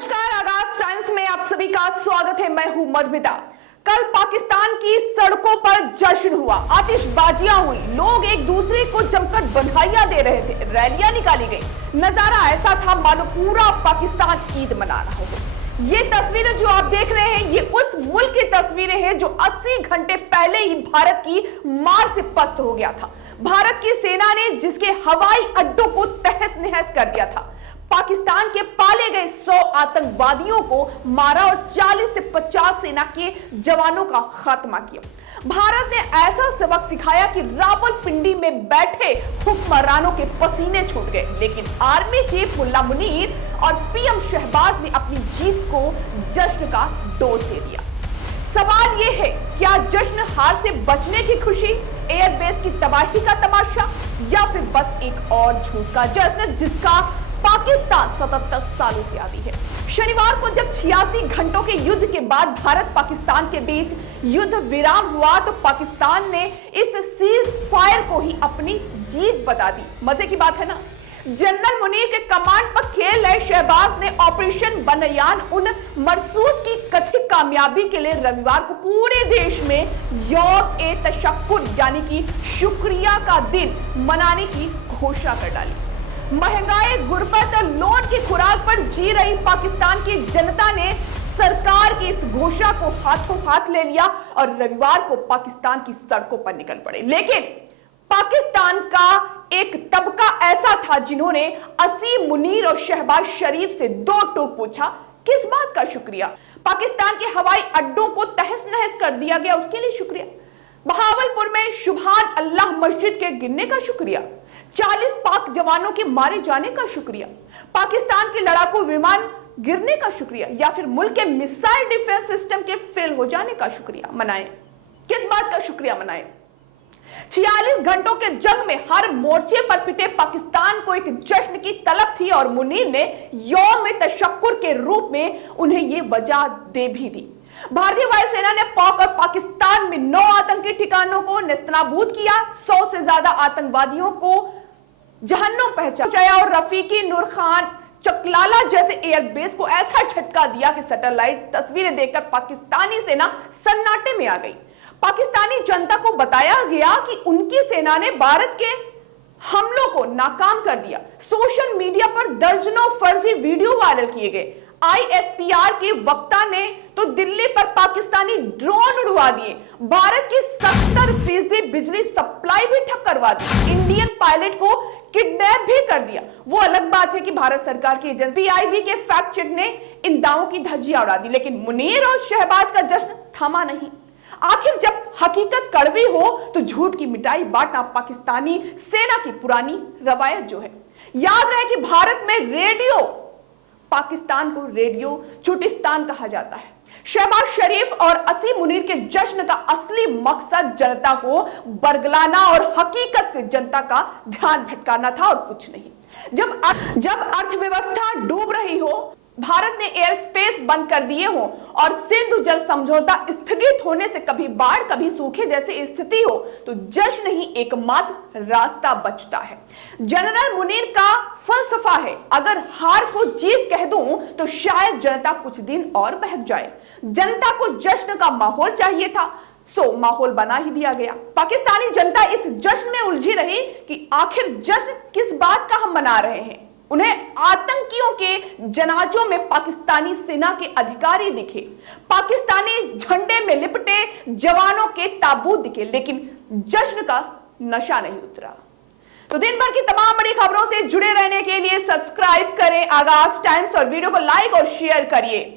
नमस्कार, आगाज टाइम्स में आप सभी का स्वागत है। मैं हूं मधुमिता। कल पाकिस्तान की सड़कों पर जश्न हुआ, आतिशबाजियां हुई, लोग एक दूसरे को जमकर बधाइयां दे रहे थे, रैलियां निकाली गई। नजारा ऐसा था मानो पूरा पाकिस्तान ईद मना रहा हो। ये तस्वीरें जो आप देख रहे हैं, ये उस मुल्क की तस्वीरें हैं जो 80 घंटे पहले ही भारत की मार से पस्त हो गया था। भारत की सेना ने जिसके हवाई अड्डों को तहस नहस कर दिया था, पाकिस्तान के पाले गए 100 आतंकवादियों को मारा और 40 से 50 सेना के जवानों का खात्मा किया। भारत ने ऐसा सबक सिखाया कि रावलपिंडी में बैठे हुक्मरानों के पसीने छूट गए, लेकिन आर्मी चीफ मुल्ला मुनीर और पीएम शहबाज ने अपनी जीत को जश्न का डोज दे दिया। सवाल यह है, क्या जश्न हार से बचने की खुशी, एयरबेस की तबाही का तमाशा, या फिर बस एक और झूठ का जश्न जिसका पाकिस्तान 77 सालों से आदी है। शनिवार को जब 86 घंटों के युद्ध के बाद भारत पाकिस्तान के बीच युद्ध विराम हुआ, तो पाकिस्तान ने इस सीज फायर को ही अपनी जीत बता दी। मजे की बात है ना। जनरल मुनीर के कमांड पर खेल रहे शहबाज ने ऑपरेशन बनयान उन मरसूस की कथित कामयाबी के लिए रविवार को पूरे देश में यौम-ए-तशक्कुर यानी कि शुक्रिया का दिन मनाने की घोषणा कर डाली। महंगाई, गुर्बत और लोन की खुराक पर जी रही पाकिस्तान की जनता ने सरकार की इस घोषणा को हाथों हाथ ले लिया और रविवार को पाकिस्तान की सड़कों पर निकल पड़े। लेकिन पाकिस्तान का एक तबका ऐसा था जिन्होंने असीम मुनीर और शहबाज शरीफ से दो टूक पूछा, किस बात का शुक्रिया? पाकिस्तान के हवाई अड्डों को तहस नहस कर दिया गया, उसके लिए शुक्रिया। बहावलपुर में सुभान अल्लाह मस्जिद के गिरने का शुक्रिया, 40 पाक जवानों के मारे जाने का शुक्रिया, पाकिस्तान के लड़ाकू विमान गिरने का शुक्रिया, या फिर मुल्क के मिसाइल डिफेंस सिस्टम के फेल हो जाने का शुक्रिया मनाएं? किस बात का शुक्रिया मनाएं? 46 घंटों के जंग में हर मोर्चे पर पिटे पाकिस्तान को एक जश्न की तलब थी और मुनीर ने यौम-ए-तशक्कुर के रूप में उन्हें यह वजह दे भी दी। भारतीय वायुसेना ने पाक और पाकिस्तान में 9 आतंकी ठिकानों को नेस्तनाबूद किया, 100 से ज्यादा आतंकवादियों को जहन्नुम पहुंचाया और रफीकी, नूर खान, चकलाला जैसे एयरबेस को ऐसा झटका दिया कि सैटेलाइट तस्वीरें देखकर पाकिस्तानी सेना सन्नाटे में आ गई। पाकिस्तानी जनता को बताया गया कि उनकी सेना ने भारत के हमलों को नाकाम कर दिया। सोशल मीडिया पर दर्जनों फर्जी वीडियो वायरल किए गए। आईएसपीआर के वक्ता ने तो दिल्ली पर पाकिस्तानी ड्रोन उड़वा दिए, भारत की 70% बिजली सप्लाई भी ठप करवा दी, इंडियन पायलट को किडनैप भी कर दिया। वो अलग बात है कि भारत सरकार की एजेंसी पीआईबी के फैक्ट चेक ने इन दावों की धज्जियां उड़ा दी, लेकिन मुनीर और शहबाज का जश्न थमा नहीं। आखिर जब हकीकत कड़वी हो तो झूठ की मिठाई बांटना पाकिस्तानी सेना की पुरानी रवायत जो है। याद रहे कि भारत में रेडियो, पाकिस्तान को रेडियो चुटिस्तान कहा जाता है। शहबाज शरीफ और असीम मुनीर के जश्न का असली मकसद जनता को बरगलाना और हकीकत से जनता का ध्यान भटकाना था और कुछ नहीं। जब अर्थव्यवस्था डूब रही हो, भारत ने एयर स्पेस बंद कर दिए हो और सिंधु जल समझौता स्थगित होने से कभी बाढ़ कभी सूखे जैसी स्थिति हो, तो जश्न ही एकमात्र रास्ता बचता है। जनरल मुनीर का फलसफा है, अगर हार को जीत कह दूं तो शायद जनता कुछ दिन और बहक जाए। जनता को जश्न का माहौल चाहिए था, सो माहौल बना ही दिया गया। पाकिस्तानी जनता इस जश्न में उलझी रही कि आखिर जश्न किस बात का हम मना रहे हैं। उन्हें आतंकियों के जनाजों में पाकिस्तानी सेना के अधिकारी दिखे, पाकिस्तानी झंडे में लिपटे जवानों के ताबूत दिखे, लेकिन जश्न का नशा नहीं उतरा। तो दिन भर की तमाम बड़ी खबरों से जुड़े रहने के लिए सब्सक्राइब करें आगाज टाइम्स और वीडियो को लाइक और शेयर करिए।